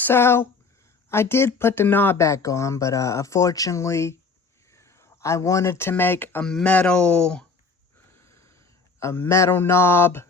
So, I did put the knob back on, but unfortunately, I wanted to make a metal knob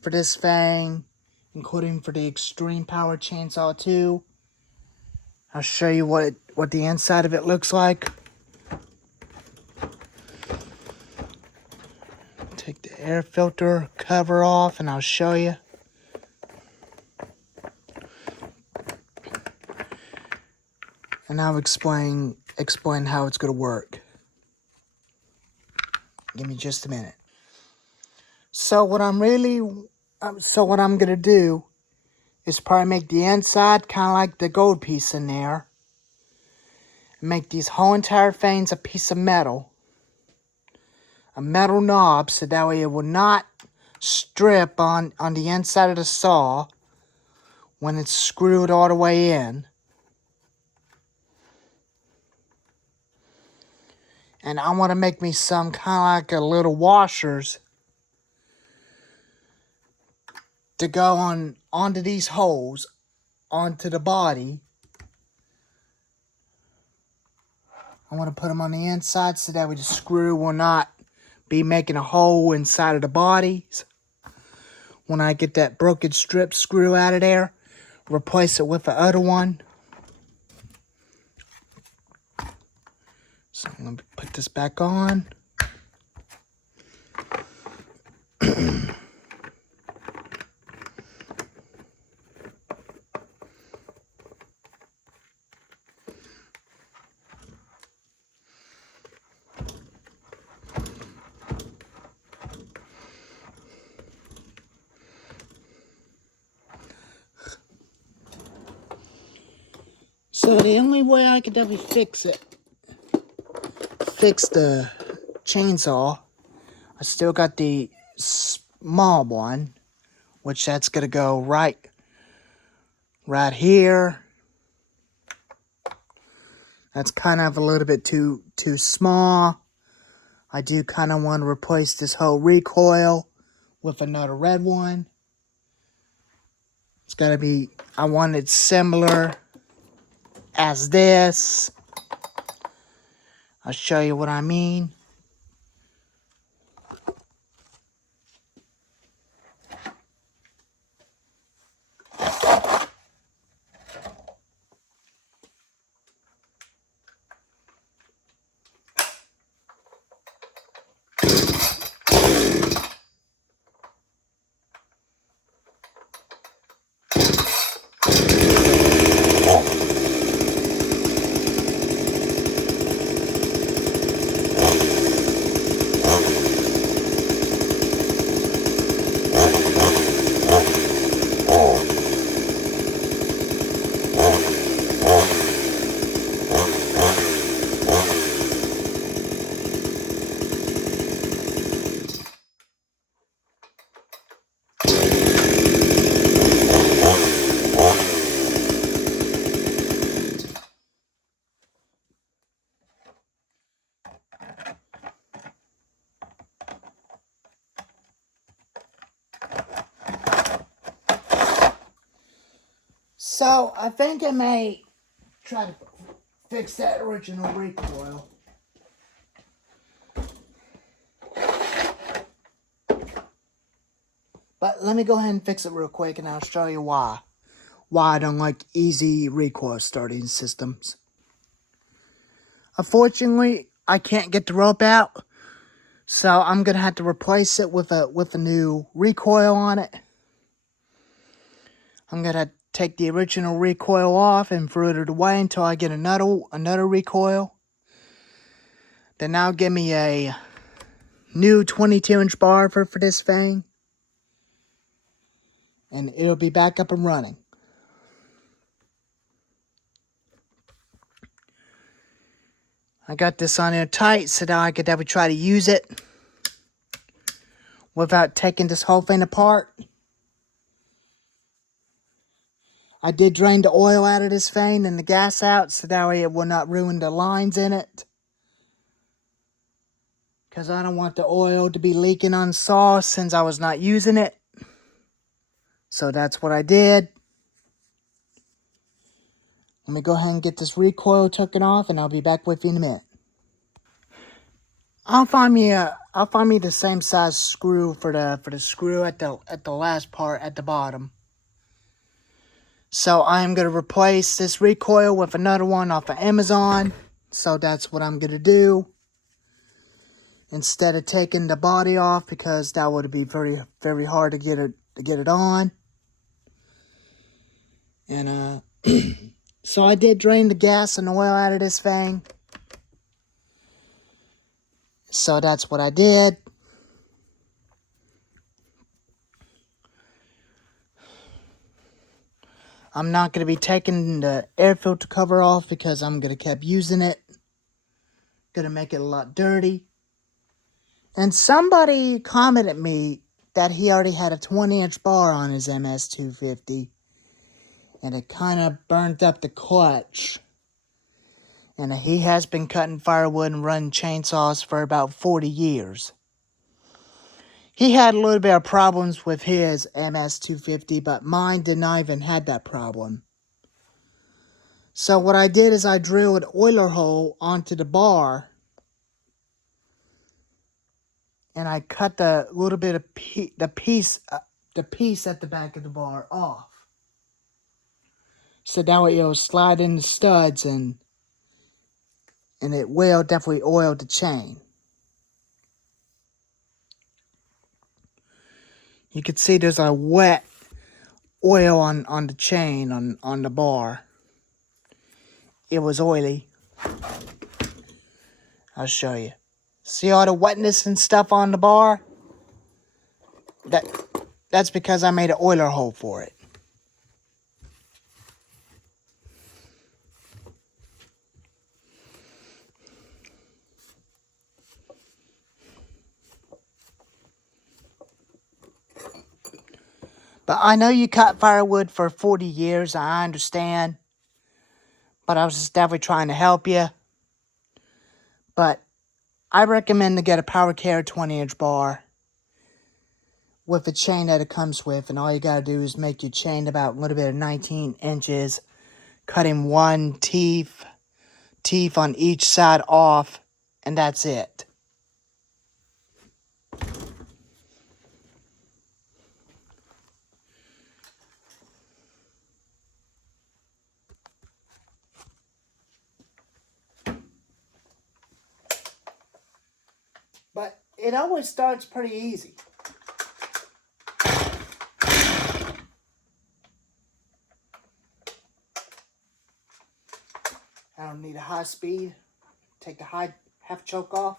for this thing, including for the extreme power chainsaw too. I'll show you what the inside of it looks like. Take the air filter cover off and I'll show you. And I'll explain how it's going to work. Give me just a minute. So what I'm going to do is probably make the inside kind of like the gold piece in there. And make these whole entire things a piece of metal. A metal knob, so that way it will not strip on the inside of the saw when it's screwed all the way in. And I want to make me some kind of like a little washers to go onto these holes, onto the body. I want to put them on the inside so that way the screw will not be making a hole inside of the bodies. When I get that broken strip screw out of there, replace it with the other one. So I'm going to put this back on. So the only way I could definitely fix the chainsaw, I still got the small one, which that's gonna go right here. That's kind of a little bit too small. I do kind of want to replace this whole recoil with another red one. It's gotta be, I want it similar as this. I'll show you what I mean. So, I think I may try to fix that original recoil. But let me go ahead and fix it real quick and I'll show you why. Why I don't like easy recoil starting systems. Unfortunately, I can't get the rope out. So I'm going to have to replace it with a new recoil on it. I'm going to take the original recoil off and throw it away until I get another recoil. Then I'll give me a new 22-inch bar for this thing. And it'll be back up and running. I got this on there tight so now I could definitely try to use it without taking this whole thing apart. I did drain the oil out of this thing and the gas out so that way it will not ruin the lines in it. Because I don't want the oil to be leaking on saw since I was not using it. So that's what I did. Let me go ahead and get this recoil taken off, and I'll be back with you in a minute. I'll find me the same size screw for the screw at the last part at the bottom. So I'm gonna replace this recoil with another one off of Amazon. So that's what I'm gonna do. Instead of taking the body off, because that would be very, very hard to get it on. And so I did drain the gas and oil out of this thing. So that's what I did. I'm not going to be taking the air filter cover off because I'm going to keep using it. Going to make it a lot dirty. And somebody commented me that he already had a 20-inch bar on his MS-250. And it kind of burned up the clutch. And he has been cutting firewood and running chainsaws for about 40 years. He had a little bit of problems with his MS-250, but mine did not even have that problem. So what I did is I drilled an oiler hole onto the bar, and I cut the little bit of the piece at the back of the bar off. So that way it'll slide in the studs, and it will definitely oil the chain. You can see there's a wet oil on the chain on the bar. It was oily. I'll show you. See all the wetness and stuff on the bar? That's because I made an oiler hole for it. But I know you cut firewood for 40 years. I understand. But I was just definitely trying to help you. But I recommend to get a Power Care 20-inch bar with the chain that it comes with. And all you got to do is make your chain about a little bit of 19 inches. Cutting one teeth on each side off. And that's it. But it always starts pretty easy. I don't need a high speed. Take the half choke off.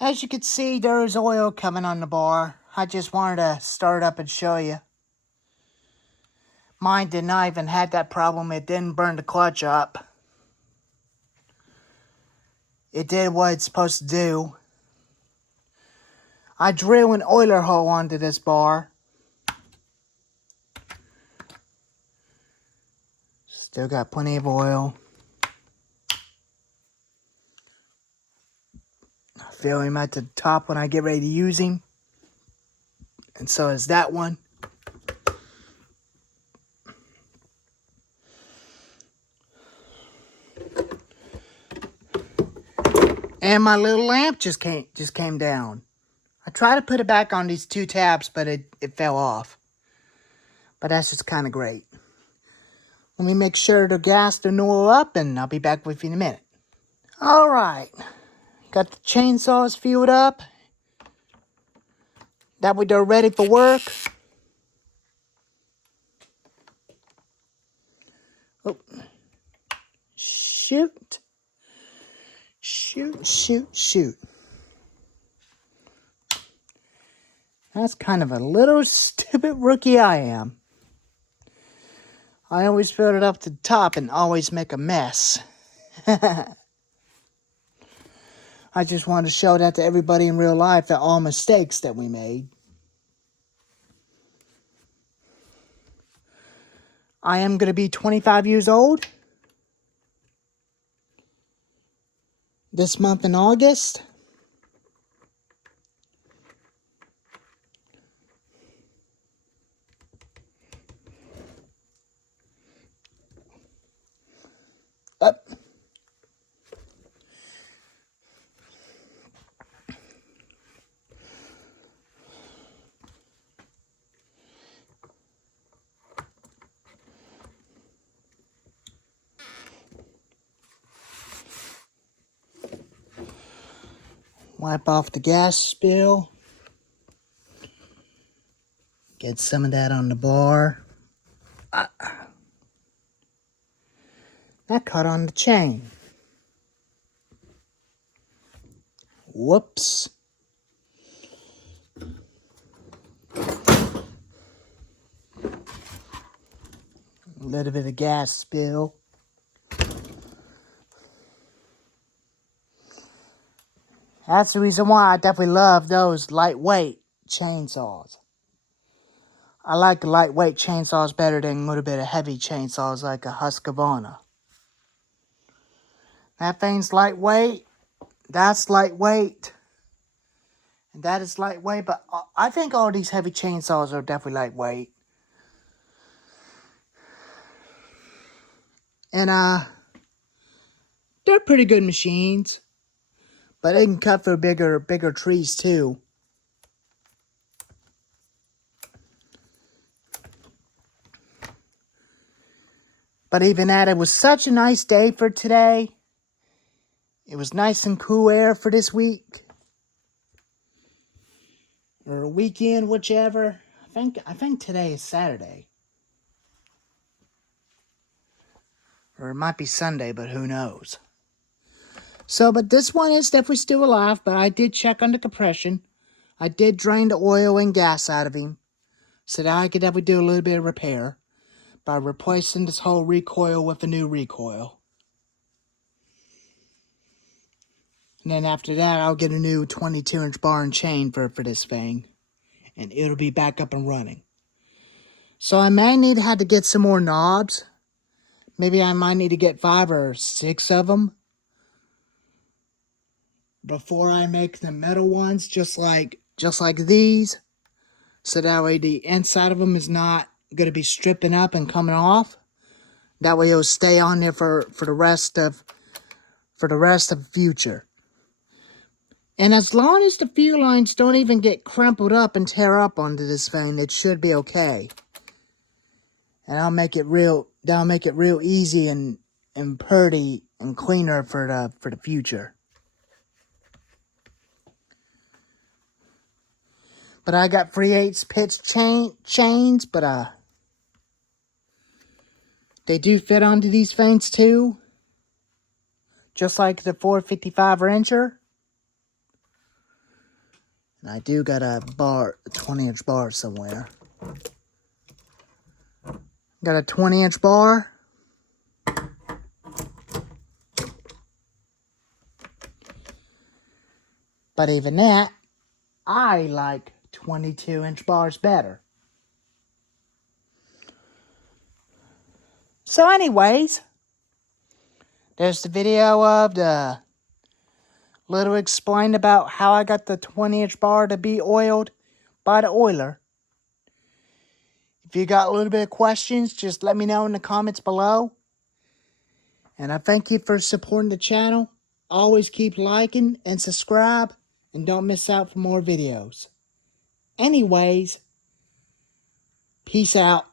As you can see, there is oil coming on the bar. I just wanted to start up and show you. Mine did not even have that problem. It didn't burn the clutch up. It did what it's supposed to do. I drilled an oiler hole onto this bar. Still got plenty of oil. I feel him at the top when I get ready to use him. And so is that one. And my little lamp just came down. I tried to put it back on these 2 tabs, but it fell off. But that's just kind of great. Let me make sure the gas and oil up, and I'll be back with you in a minute. Alright. Got the chainsaws fueled up. That way they're ready for work. Oh. Shoot. Shoot, shoot, shoot. That's kind of a little stupid rookie I am. I always build it up to the top and always make a mess. I just want to show that to everybody in real life, that all mistakes that we made. I am going to be 25 years old this month in August. Up. Wipe off the gas spill. Get some of that on the bar. That caught on the chain. Whoops. A little bit of gas spill. That's the reason why I definitely love those lightweight chainsaws. I like lightweight chainsaws better than a little bit of heavy chainsaws like a Husqvarna. That thing's lightweight. That's lightweight. And that is lightweight. But I think all these heavy chainsaws are definitely lightweight. And they're pretty good machines. But they can cut for bigger trees too. But even that, it was such a nice day for today. It was nice and cool air for this week. Or weekend, whichever. I think today is Saturday. Or it might be Sunday, but who knows. So, but this one is definitely still alive, but I did check on the compression. I did drain the oil and gas out of him. So now I could definitely do a little bit of repair by replacing this whole recoil with a new recoil. And then after that, I'll get a new 22-inch bar and chain for this thing. And it'll be back up and running. So I may need to have to get some more knobs. Maybe I might need to get 5 or 6 of them before I make the metal ones, just like these. So that way the inside of them is not going to be stripping up and coming off. That way it'll stay on there for the rest of the future. And as long as the fuel lines don't even get crumpled up and tear up onto this thing, it should be okay. And that'll make it real easy and pretty and cleaner for the future. But I got 3/8 pitch chains, but they do fit onto these things too. Just like the 455 incher. And I do got a 20-inch bar somewhere. Got a 20-inch bar. But even that, I like 22-inch bars better. So anyways, there's the video of the little explained about how I got the 20-inch bar to be oiled by the oiler. If you got a little bit of questions, just let me know in the comments below. And I thank you for supporting the channel. Always keep liking and subscribe. and don't miss out for more videos. Anyways, peace out.